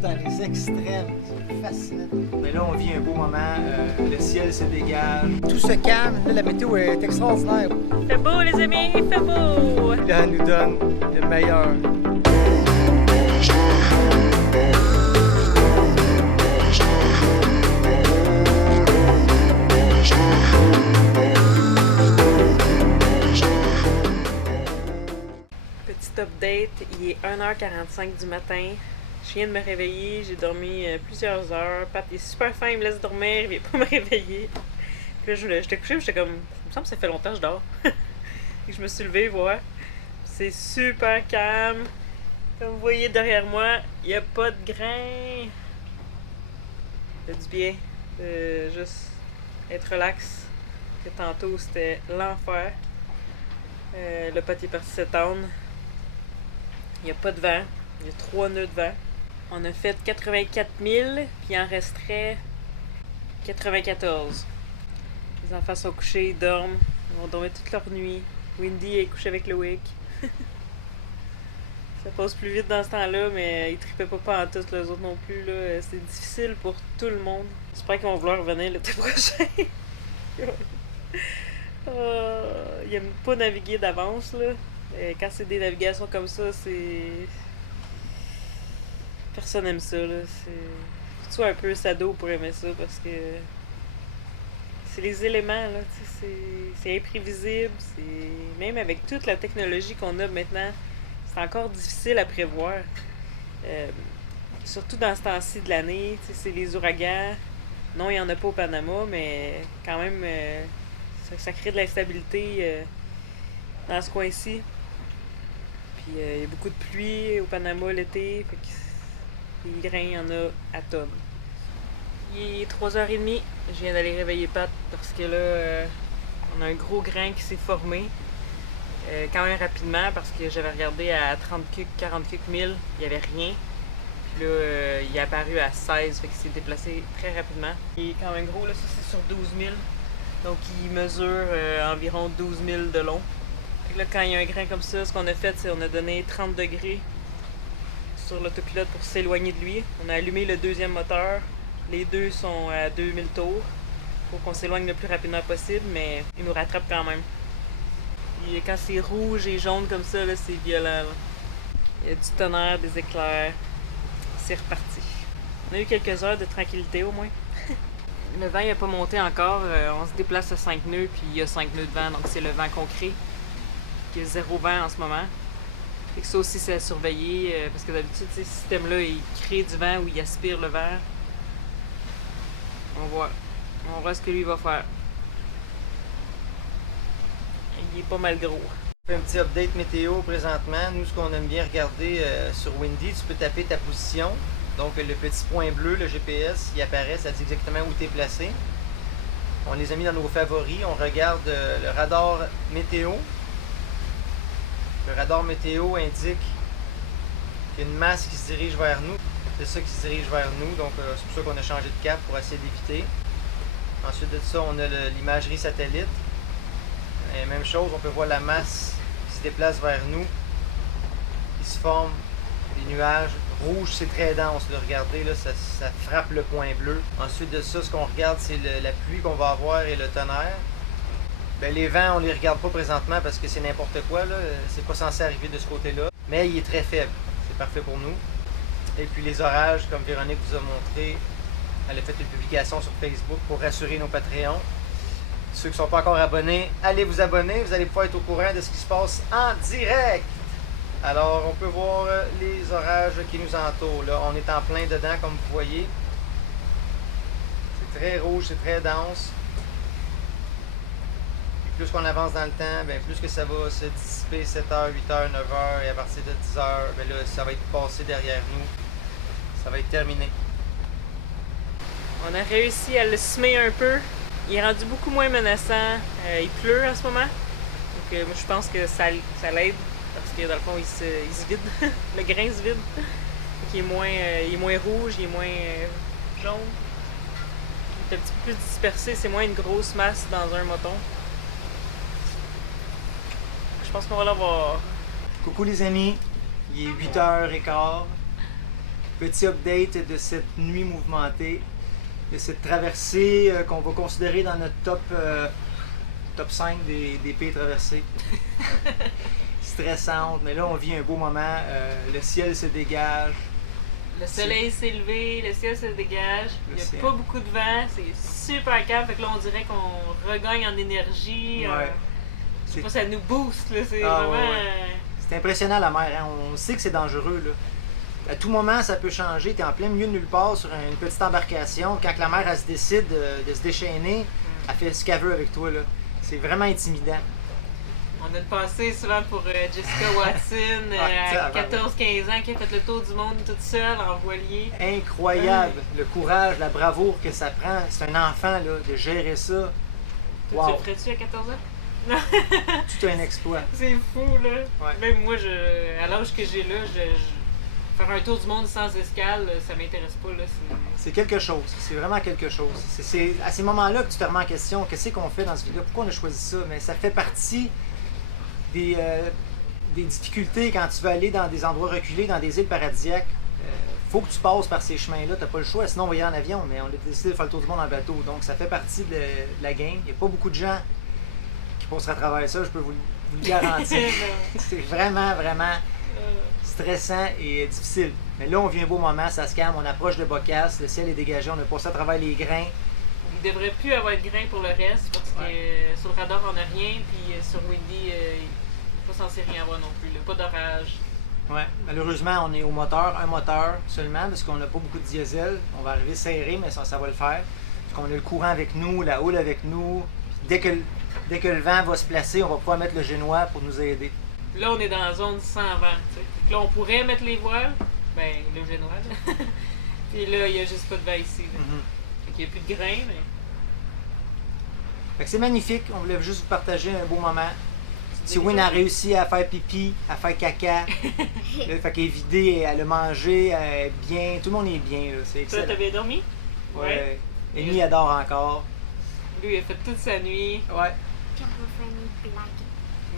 dans les extrêmes. C'est fascinant. Mais là, on vit un beau moment. Le ciel se dégage. Tout se calme. Là, la météo est extraordinaire. Fait beau, les amis, fait beau! Là, elle nous donne le meilleur. Petit update, il est 1h45 du matin. Je viens de me réveiller, j'ai dormi plusieurs heures. Pat il est super fin, il me laisse dormir, il vient pas me réveiller. Puis là, j'étais couchée, j'étais comme, il me semble que ça fait longtemps que je dors. Et je me suis levée, voir. C'est super calme. Comme vous voyez derrière moi, il n'y a pas de grain. Ça fait du bien de juste être relax. Que tantôt c'était l'enfer. Le pot est parti s'étendre. Il n'y a pas de vent. Il y a 3 nœuds de vent. On a fait 84 000, puis il en resterait 94. Les enfants sont couchés, ils dorment. Ils vont dormir toute leur nuit. Wendy est couchée avec Loïc. Ça passe plus vite dans ce temps-là, mais ils trippaient pas en tout, les autres non plus. Là. C'est difficile pour tout le monde. J'espère qu'ils vont vouloir revenir l'été prochain. Ils aiment pas naviguer d'avance, là. Quand c'est des navigations comme ça, c'est... Personne aime ça, là. Faut que tu un peu sado pour aimer ça, parce que... C'est les éléments, là, tu sais, c'est imprévisible, c'est... Même avec toute la technologie qu'on a maintenant, c'est encore difficile à prévoir. Surtout dans ce temps-ci de l'année, tu sais, c'est les ouragans. Non, il n'y en a pas au Panama, mais quand même, ça crée de l'instabilité dans ce coin-ci. Puis il y a beaucoup de pluie au Panama l'été, fait que les grains, il y en a à tonnes. Il est 3h30, je viens d'aller réveiller Pat parce que là, on a un gros grain qui s'est formé. Quand même rapidement parce que j'avais regardé à 30 cucs, 40 cucs 1000, il n'y avait rien. Puis là, il est apparu à 16, fait qu'il s'est déplacé très rapidement. Il est quand même gros, là, ça c'est sur 12 000. Donc il mesure environ 12 000 de long. Fait que là, quand il y a un grain comme ça, ce qu'on a fait, c'est qu'on a donné 30 degrés sur l'autopilote pour s'éloigner de lui. On a allumé le deuxième moteur. Les deux sont à 2000 tours pour qu'on s'éloigne le plus rapidement possible, mais il nous rattrape quand même. Et quand c'est rouge et jaune comme ça, là, c'est violent. Là. Il y a du tonnerre, des éclairs. C'est reparti. On a eu quelques heures de tranquillité au moins. Le vent n'a pas monté encore. On se déplace à 5 nœuds, puis il y a 5 nœuds de vent, donc c'est le vent concret. Il y a 0 vent en ce moment. Et que ça aussi, c'est à surveiller, parce que d'habitude, ce système-là, il crée du vent ou il aspire le vent. On voit ce que lui va faire. Il est pas mal gros. Un petit update météo présentement. Nous, ce qu'on aime bien regarder sur Windy, tu peux taper ta position. Donc, le petit point bleu, le GPS, il apparaît, ça dit exactement où tu es placé. On les a mis dans nos favoris. On regarde le radar météo. Le radar météo indique qu'il y a une masse qui se dirige vers nous. C'est ça qui se dirige vers nous. Donc, c'est pour ça qu'on a changé de cap pour essayer d'éviter. Ensuite de ça, on a l'imagerie satellite. Et même chose, on peut voir la masse qui se déplace vers nous. Il se forme des nuages. Rouge, c'est très dense. Là. Regardez, là, ça frappe le point bleu. Ensuite de ça, ce qu'on regarde, c'est la pluie qu'on va avoir et le tonnerre. Ben, les vents, on les regarde pas présentement parce que c'est n'importe quoi. Là. C'est pas censé arriver de ce côté-là. Mais il est très faible. C'est parfait pour nous. Et puis les orages, comme Véronique vous a montré, elle a fait une publication sur Facebook pour rassurer nos Patreons. Ceux qui ne sont pas encore abonnés, allez vous abonner. Vous allez pouvoir être au courant de ce qui se passe en direct. Alors, on peut voir les orages qui nous entourent. Là, on est en plein dedans, comme vous voyez. C'est très rouge, c'est très dense. Et plus qu'on avance dans le temps, bien, plus que ça va se dissiper 7h, 8h, 9h. Et à partir de 10h, bien là, ça va être passé derrière nous. Ça va être terminé. On a réussi à le semer un peu. Il est rendu beaucoup moins menaçant. Il pleut en ce moment. Donc moi je pense que ça l'aide. Parce que dans le fond, il se vide. Le grain se vide. Donc, il est moins rouge, il est moins jaune. Il est un petit peu plus dispersé. C'est moins une grosse masse dans un moton. Je pense qu'on va l'avoir. Coucou les amis, il est 8h15. Petit update de cette nuit mouvementée, de cette traversée qu'on va considérer dans notre top 5 des pires traversées. Stressante, mais là on vit un beau moment, le ciel se dégage. Le soleil s'est levé, le ciel se dégage, il n'y a pas beaucoup de vent, c'est super calme, fait que là on dirait qu'on regagne en énergie. Ouais. Je sais pas, ça nous booste, là, c'est Ah, vraiment... ouais. C'est impressionnant la mer, hein? On sait que c'est dangereux. Là. À tout moment, ça peut changer. Tu es en plein milieu de nulle part sur une petite embarcation. Quand la mer elle se décide de se déchaîner, elle fait ce qu'elle veut avec toi. Là. C'est vraiment intimidant. On a le passé souvent pour Jessica Watson, à 14-15 ans, qui a fait le tour du monde toute seule en voilier. Incroyable, le courage, la bravoure que ça prend. C'est un enfant là, de gérer ça. Wow. Tu le ferais-tu à 14 ans? Non. Tout un exploit. C'est fou, là. Ouais. Même moi, à l'âge que j'ai là, faire un tour du monde sans escale, ça m'intéresse pas. Là. C'est quelque chose. C'est vraiment quelque chose. C'est à ces moments-là que tu te remets en question. Qu'est-ce qu'on fait dans ce vidéo? Pourquoi on a choisi ça? Mais ça fait partie des difficultés quand tu veux aller dans des endroits reculés, dans des îles paradisiaques. Faut que tu passes par ces chemins-là. Tu n'as pas le choix. Sinon, on va y aller en avion. Mais on a décidé de faire le tour du monde en bateau. Donc, ça fait partie de la game. Il n'y a pas beaucoup de gens qui passent à travers ça. Je peux vous le garantir. C'est vraiment, vraiment stressant et difficile. Mais là, on vit un beau moment, ça se calme, on approche de Bocas, le ciel est dégagé, on a passé à travers les grains. Il ne devrait plus avoir de grains pour le reste, parce que sur le radar, on n'a rien, puis sur Windy, il n'est pas censé rien avoir non plus, là. Pas d'orage. Ouais, malheureusement, on est au moteur, un moteur seulement, parce qu'on n'a pas beaucoup de diesel. On va arriver serré, mais ça va le faire. Parce qu'on a le courant avec nous, la houle avec nous. Dès que le vent va se placer, on va pouvoir mettre le génois pour nous aider. Là, on est dans la zone sans vent. T'sais. Là, on pourrait mettre les voiles, ben le génois. Puis là, il n'y a juste pas de vent ici. Fait qu'il n'y a plus de grains. Mais... Fait que c'est magnifique. On voulait juste vous partager un beau moment. Tiwin a réussi à faire pipi, à faire caca. Là, fait qu'elle est vidée, elle a mangé, elle est bien. Tout le monde est bien. C'est excellent. Toi, t'as bien dormi? Ouais. Amy adore encore. Lui, il a fait toute sa nuit. Ouais. Puis on va faire une blague.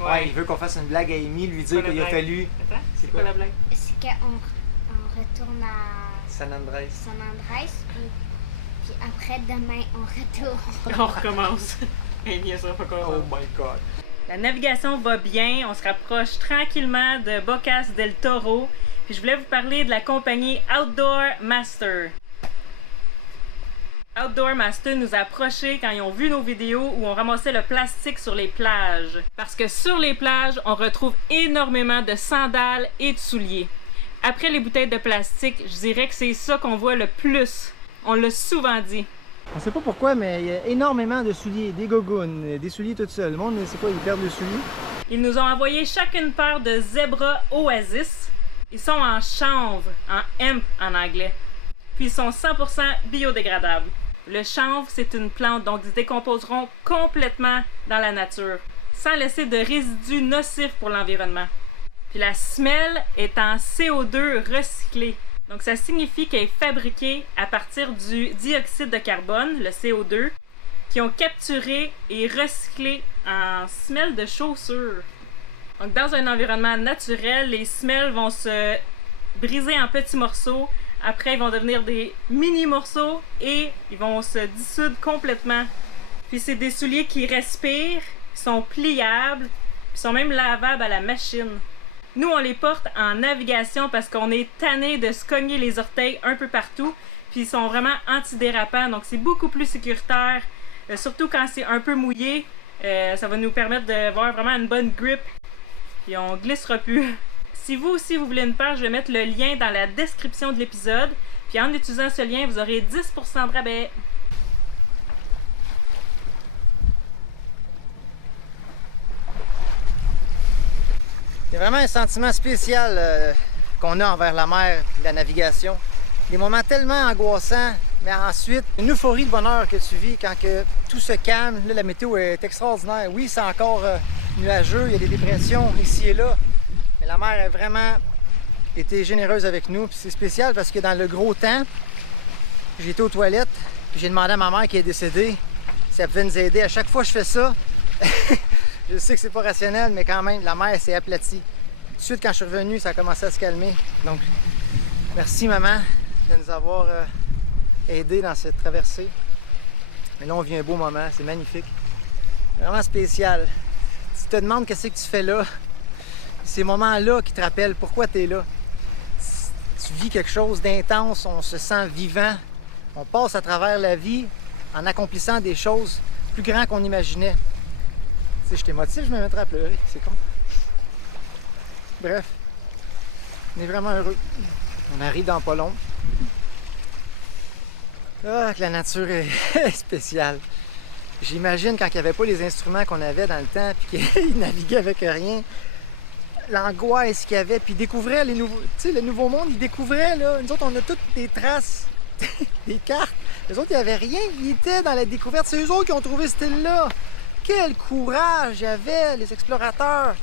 Ouais, il veut qu'on fasse une blague à Amy, lui dire qu'il a fallu. Attends, c'est quoi la blague? C'est qu'on retourne à San Andrés. San Andrés, puis après demain on retourne. On recommence. Amy, elle sera pas contente. Oh my god. La navigation va bien, on se rapproche tranquillement de Bocas del Toro. Puis je voulais vous parler de la compagnie Outdoor Master. Outdoor Master nous a approchés quand ils ont vu nos vidéos où on ramassait le plastique sur les plages. Parce que sur les plages, on retrouve énormément de sandales et de souliers. Après les bouteilles de plastique, je dirais que c'est ça qu'on voit le plus. On l'a souvent dit. On sait pas pourquoi, mais il y a énormément de souliers, des gogoons, des souliers tout seuls. Le monde, c'est quoi, ils perdent le soulier? Ils nous ont envoyé chacune paire de Zebra Oasis. Ils sont en chanvre, en hemp en anglais. Puis ils sont 100% biodégradables. Le chanvre, c'est une plante, donc ils se décomposeront complètement dans la nature, sans laisser de résidus nocifs pour l'environnement. Puis la semelle est en CO2 recyclé. Donc ça signifie qu'elle est fabriquée à partir du dioxyde de carbone, le CO2, qui ont capturé et recyclé en semelle de chaussures. Donc dans un environnement naturel, les semelles vont se briser en petits morceaux. Après, ils vont devenir des mini-morceaux et ils vont se dissoudre complètement. Puis c'est des souliers qui respirent, qui sont pliables, puis sont même lavables à la machine. Nous, on les porte en navigation parce qu'on est tanné de se cogner les orteils un peu partout. Puis ils sont vraiment antidérapants, donc c'est beaucoup plus sécuritaire. Surtout quand c'est un peu mouillé, ça va nous permettre d'avoir vraiment une bonne grip. Puis on glissera plus. Si vous aussi vous voulez une paire, je vais mettre le lien dans la description de l'épisode. Puis en utilisant ce lien, vous aurez 10% de rabais. Il y a vraiment un sentiment spécial qu'on a envers la mer, la navigation. Des moments tellement angoissants, mais ensuite, une euphorie de bonheur que tu vis quand que tout se calme. Là, la météo est extraordinaire. Oui, c'est encore nuageux, il y a des dépressions ici et là. Mais la mer a vraiment été généreuse avec nous. Puis c'est spécial parce que dans le gros temps, j'étais aux toilettes, puis j'ai demandé à ma mère qui est décédée si elle pouvait nous aider. À chaque fois que je fais ça, je sais que c'est pas rationnel, mais quand même, la mer s'est aplatie. Tout de suite, quand je suis revenu, ça a commencé à se calmer. Donc, Merci maman de nous avoir aidés dans cette traversée. Mais là, on vit un beau moment, c'est magnifique. Vraiment spécial. Tu te demandes qu'est-ce que tu fais là. Ces moments-là qui te rappellent pourquoi tu es là. Tu vis quelque chose d'intense, on se sent vivant. On passe à travers la vie en accomplissant des choses plus grandes qu'on imaginait. Tu sais, je t'émotive, je me mettrais à pleurer, c'est con. Bref, on est vraiment heureux. On arrive dans pas long. Ah, que la nature est spéciale. J'imagine quand il n'y avait pas les instruments qu'on avait dans le temps, puis qu'ils naviguaient avec rien, l'angoisse qu'il y avait, puis ils découvraient les nouveaux... Tu sais, le nouveau monde, ils découvraient, là. Nous autres, on a toutes des traces, des cartes. Les autres, il n'y avait rien, ils étaient dans la découverte. C'est eux autres qui ont trouvé cette île-là. Quel courage il y avait, les explorateurs.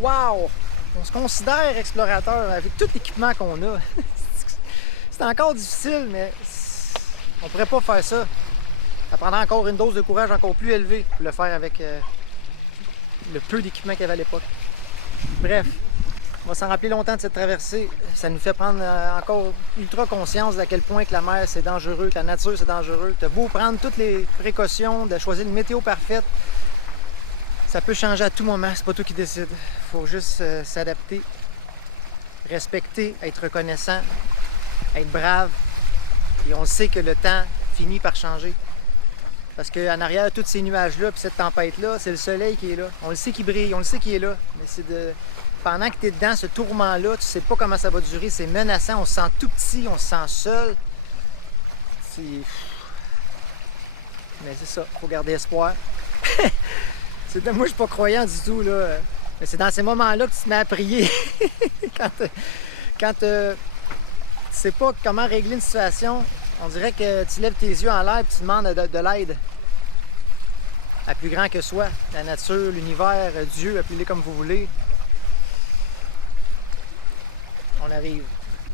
Wow! On se considère explorateur avec tout l'équipement qu'on a. C'est encore difficile, mais on pourrait pas faire ça. Ça prendrait encore une dose de courage encore plus élevée pour le faire avec le peu d'équipement qu'il y avait à l'époque. Bref, on va s'en rappeler longtemps de cette traversée. Ça nous fait prendre encore ultra conscience d'à quel point que la mer c'est dangereux, que la nature c'est dangereux. T'as beau prendre toutes les précautions, de choisir une météo parfaite, ça peut changer à tout moment, c'est pas toi qui décide. Faut juste s'adapter, respecter, être reconnaissant, être brave. Et on sait que le temps finit par changer. Parce qu'en arrière de tous ces nuages-là, puis cette tempête-là, c'est le soleil qui est là. On le sait qu'il brille, on le sait qu'il est là. Mais c'est de... Pendant que tu es dedans, ce tourment-là, tu sais pas comment ça va durer, c'est menaçant, on se sent tout petit, on se sent seul. C'est... Mais c'est ça, faut garder espoir. Moi, je suis pas croyant du tout, là. Mais c'est dans ces moments-là que tu te mets à prier. quand tu sais pas comment régler une situation, on dirait que tu lèves tes yeux en l'air et tu demandes de l'aide à plus grand que soi. La nature, l'univers, Dieu, appelez-les comme vous voulez. On arrive.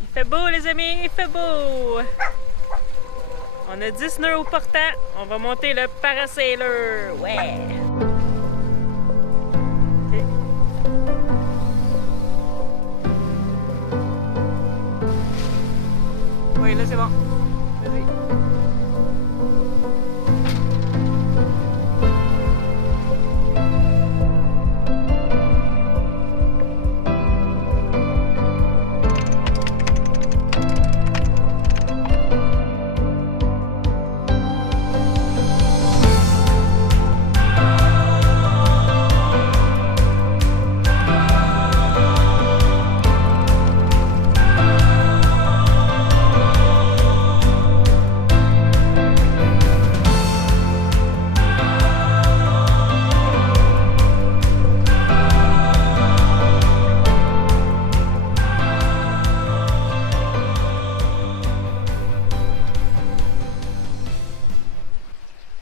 Il fait beau, les amis, il fait beau! On a 10 nœuds au portant. On va monter le Parasailor. Ouais! OK. Oui, là, c'est bon. Vas-y.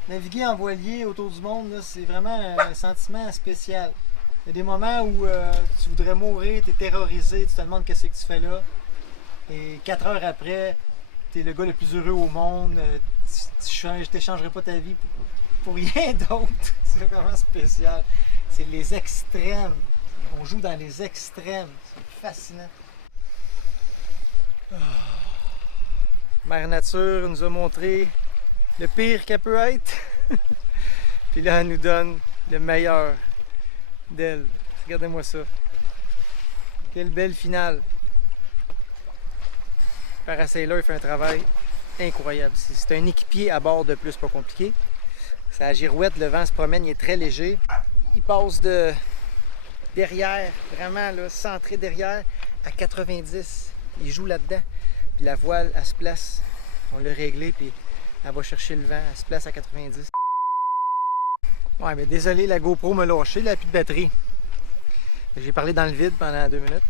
Naviguer en voilier autour du monde, là, c'est vraiment un sentiment spécial. Il y a des moments où tu voudrais mourir, tu es terrorisé, tu te demandes qu'est-ce que tu fais là. Et 4 heures après, tu es le gars le plus heureux au monde. Tu n'échangerais pas ta vie pour rien d'autre. C'est vraiment spécial. C'est les extrêmes. On joue dans les extrêmes. C'est fascinant. Mère Nature nous a montré le pire qu'elle peut être. Puis là, elle nous donne le meilleur d'elle. Regardez-moi ça. Quelle belle finale. Parasailor fait un travail incroyable. C'est un équipier à bord de plus, pas compliqué. C'est à girouette, le vent se promène, il est très léger. Il passe de derrière, vraiment là, centré derrière, à 90. Il joue là-dedans. Puis la voile, elle se place. On l'a réglé, puis elle va chercher le vent, elle se place à 90. Ouais, mais désolé, la GoPro m'a lâché, elle n'a plus de batterie. J'ai parlé dans le vide pendant 2 minutes.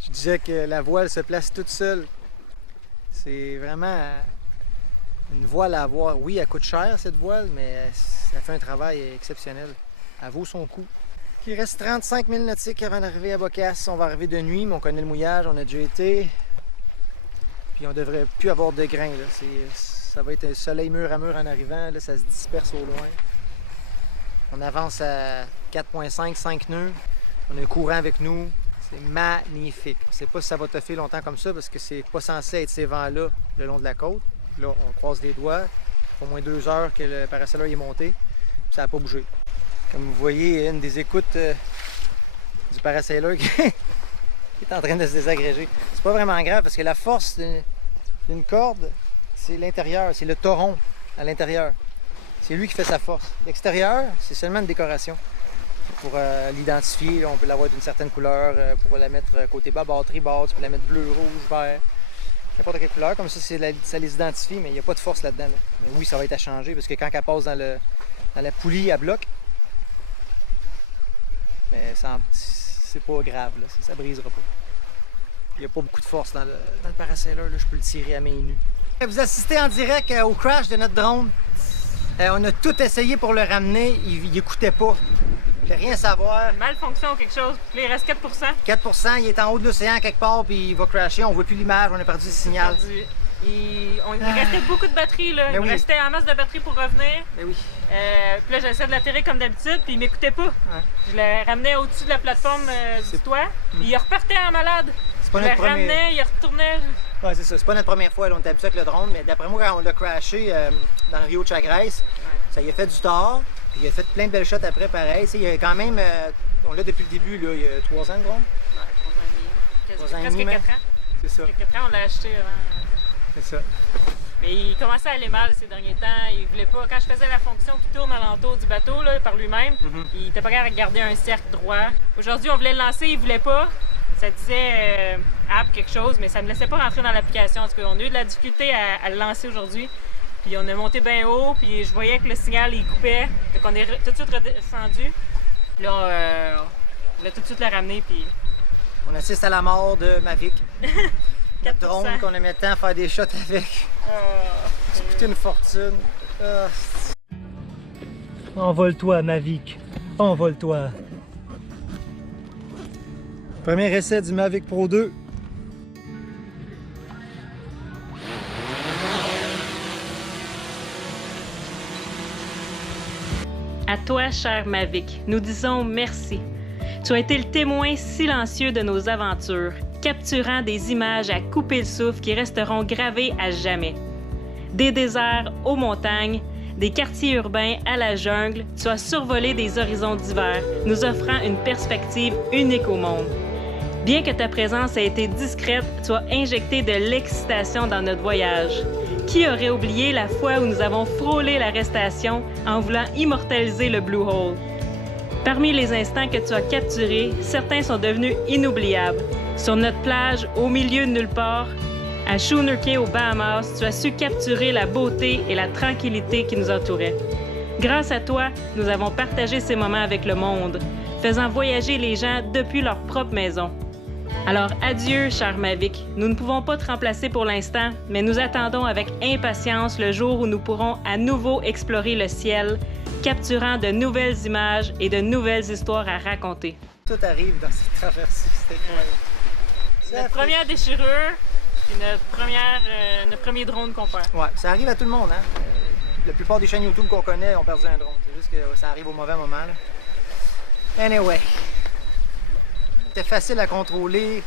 Je disais que la voile se place toute seule. C'est vraiment une voile à avoir. Oui, elle coûte cher cette voile, mais elle fait un travail exceptionnel. Elle vaut son coût. Il reste 35 000 nautiques avant d'arriver à Boccace. On va arriver de nuit, mais on connaît le mouillage, on a déjà été. Puis on devrait plus avoir de grains. Là. Ça va être un soleil mur à mur en arrivant. Là, ça se disperse au loin. On avance à 4,5, 5 nœuds. On a un courant avec nous. C'est magnifique. On ne sait pas si ça va toffer longtemps comme ça parce que c'est pas censé être ces vents-là le long de la côte. Là, on croise les doigts. Ça fait au moins 2 heures que le parasailer est monté. Puis ça n'a pas bougé. Comme vous voyez, une des écoutes du parasailer qui est en train de se désagréger. C'est pas vraiment grave parce que la force d'une corde, c'est l'intérieur, c'est le toron à l'intérieur. C'est lui qui fait sa force. L'extérieur, c'est seulement une décoration. Pour l'identifier, on peut l'avoir d'une certaine couleur, pour la mettre côté bas, batterie, barre, tu peux la mettre bleu, rouge, vert, n'importe quelle couleur, comme ça, ça les identifie, mais il n'y a pas de force là-dedans. Là. Mais oui, ça va être à changer, parce que quand elle passe dans la poulie à bloc, mais c'est pas grave, là, ça brisera pas. Il n'y a pas beaucoup de force dans le parasailer, là, je peux le tirer à main nue. Vous assistez en direct au crash de notre drone. On a tout essayé pour le ramener, il n'écoutait pas. Il ne voulait rien savoir. Malfonction ou quelque chose, puis il reste 4%. 4%, il est en haut de l'océan quelque part, puis il va crasher, on ne voit plus l'image, on a perdu le signal. Il restait beaucoup de batterie, là. Il me restait en masse de batterie pour revenir. Mais oui. Puis là, j'essayais de l'atterrir comme d'habitude, puis il m'écoutait pas. Ouais. Je le ramenais au-dessus de la plateforme du toit, puis il repartait en malade. Je le ramenais, il retournait. Ouais, c'est ça. C'est pas notre première fois, là, on est habitué avec le drone, mais d'après moi, quand on l'a crashé dans le Rio de Chagres, ça y a fait du tort. Puis il a fait plein de belles shots après, pareil. Il y a quand même, on l'a depuis le début, là, il y a 3 ans de drone. 3 ans et demi. Presque 4 ans. C'est ça. 4 ans, on l'a acheté avant. C'est ça. Mais il commençait à aller mal ces derniers temps. Il voulait pas. Quand je faisais la fonction qui tourne alentour du bateau là, par lui-même, il était pas capable de garder un cercle droit. Aujourd'hui, on voulait le lancer, il voulait pas. Ça disait app quelque chose, mais ça ne me laissait pas rentrer dans l'application. En tout cas, on a eu de la difficulté à le lancer aujourd'hui. Puis on est monté bien haut, puis je voyais que le signal il coupait. Fait qu'on est tout de suite redescendu. Puis là, on a tout de suite le ramené, puis. On assiste à la mort de Mavic. Notre drone qu'on aimait tant à faire des shots avec. Ça coûtait une fortune. Envole-toi, Mavic. Envole-toi. Premier essai du Mavic Pro 2. À toi, cher Mavic, nous disons merci. Tu as été le témoin silencieux de nos aventures, capturant des images à couper le souffle qui resteront gravées à jamais. Des déserts aux montagnes, des quartiers urbains à la jungle, tu as survolé des horizons divers, nous offrant une perspective unique au monde. Bien que ta présence ait été discrète, tu as injecté de l'excitation dans notre voyage. Qui aurait oublié la fois où nous avons frôlé l'arrestation en voulant immortaliser le Blue Hole? Parmi les instants que tu as capturés, certains sont devenus inoubliables. Sur notre plage, au milieu de nulle part, à Schooner Cay aux Bahamas, tu as su capturer la beauté et la tranquillité qui nous entouraient. Grâce à toi, nous avons partagé ces moments avec le monde, faisant voyager les gens depuis leur propre maison. Alors adieu, cher Mavic. Nous ne pouvons pas te remplacer pour l'instant, mais nous attendons avec impatience le jour où nous pourrons à nouveau explorer le ciel, capturant de nouvelles images et de nouvelles histoires à raconter. Tout arrive dans cette traversée, c'est incroyable. Notre première déchirure, puis notre premier drone qu'on perd. Ouais, ça arrive à tout le monde, hein. La plupart des chaînes YouTube qu'on connaît ont perdu un drone. C'est juste que ça arrive au mauvais moment, là. Anyway. C'était facile à contrôler.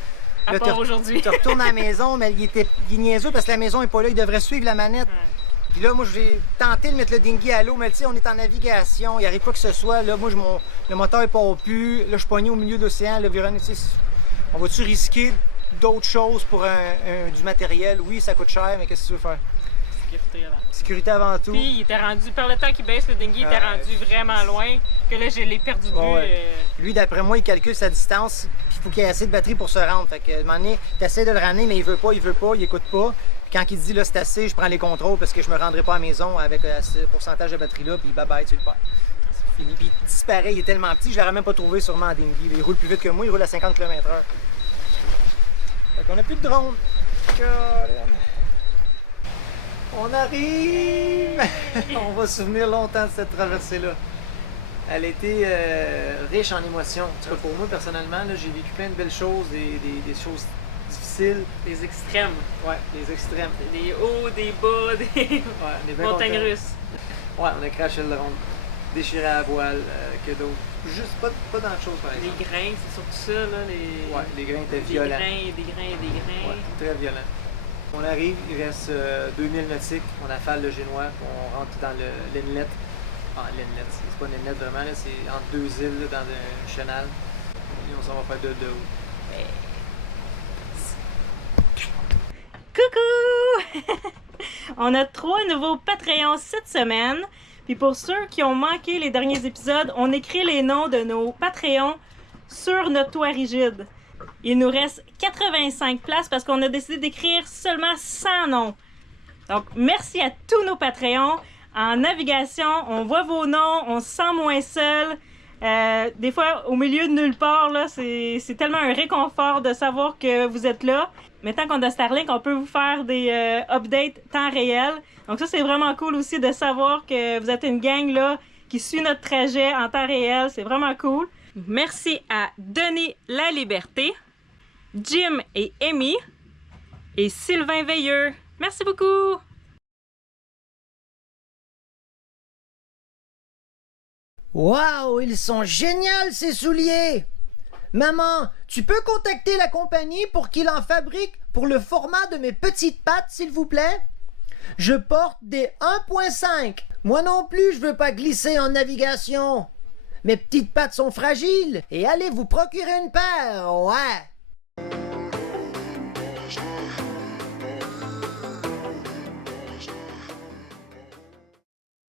À part aujourd'hui. Tu retournes à la maison, mais il est niaiseux parce que la maison n'est pas là. Il devrait suivre la manette. Ouais. Puis là, moi, j'ai tenté de mettre le dinghy à l'eau, mais tu sais, on est en navigation. Il n'y arrive pas que ce soit. Là, moi, le moteur n'est pas plus. Là, je suis pogné au milieu de l'océan. On va-tu risquer d'autres choses pour du matériel? Oui, ça coûte cher, mais qu'est-ce que tu veux faire? Sécurité avant. Sécurité avant tout. Puis il était rendu, par le temps qu'il baisse le dinghy, il était rendu vraiment loin, que là je l'ai perdu de vue. Ouais. Lui, d'après moi, il calcule sa distance, puis il faut qu'il y ait assez de batterie pour se rendre. Fait que, à un moment donné, t'essaies de le ramener, mais il veut pas, il écoute pas. Puis quand il dit là c'est assez, je prends les contrôles parce que je me rendrai pas à la maison avec ce pourcentage de batterie-là, puis bye bye, tu le perds. C'est fini. Puis il disparaît, il est tellement petit, je l'aurais même pas trouvé sûrement en dinghy. Il roule plus vite que moi, il roule à 50 km/h. Fait qu'on a plus de drone. On arrive! On va se souvenir longtemps de cette traversée-là. Elle était riche en émotions. En tout cas, pour moi, personnellement, j'ai vécu plein de belles choses, des choses difficiles. Des extrêmes. Ouais, des extrêmes. Des hauts, des bas, des montagnes russes. Ouais, on a crashé le drone, déchiré à la voile, que d'autres. juste pas dans de choses par exemple. Les grains, c'est surtout ça, là. Ouais, les grains étaient Des violents. grains, des grains, des grains. Ouais, très violent. On arrive, il reste 2000 nautiques, on affale le Génois, on rentre dans l'inlet. Ah, l'inlet, c'est pas une inlet vraiment, là, c'est entre deux îles, là, dans un chenal. Et on s'en va faire de haut. Coucou! On a 3 nouveaux Patreons cette semaine. Puis pour ceux qui ont manqué les derniers épisodes, on écrit les noms de nos Patreons sur notre toit rigide. Il nous reste 85 places parce qu'on a décidé d'écrire seulement 100 noms. Donc, merci à tous nos Patreons. En navigation, on voit vos noms, on se sent moins seul. Des fois, au milieu de nulle part, là, c'est tellement un réconfort de savoir que vous êtes là. Mais tant qu'on a Starlink, on peut vous faire des updates temps réel. Donc ça, c'est vraiment cool aussi de savoir que vous êtes une gang là qui suit notre trajet en temps réel. C'est vraiment cool. Merci à Denis La Liberté, Jim et Amy et Sylvain Veilleux. Merci beaucoup! Waouh, ils sont géniaux ces souliers! Maman, tu peux contacter la compagnie pour qu'ils en fabriquent pour le format de mes petites pattes, s'il vous plaît? Je porte des 1.5. Moi non plus, je veux pas glisser en navigation. Mes petites pattes sont fragiles et allez vous procurer une paire, ouais!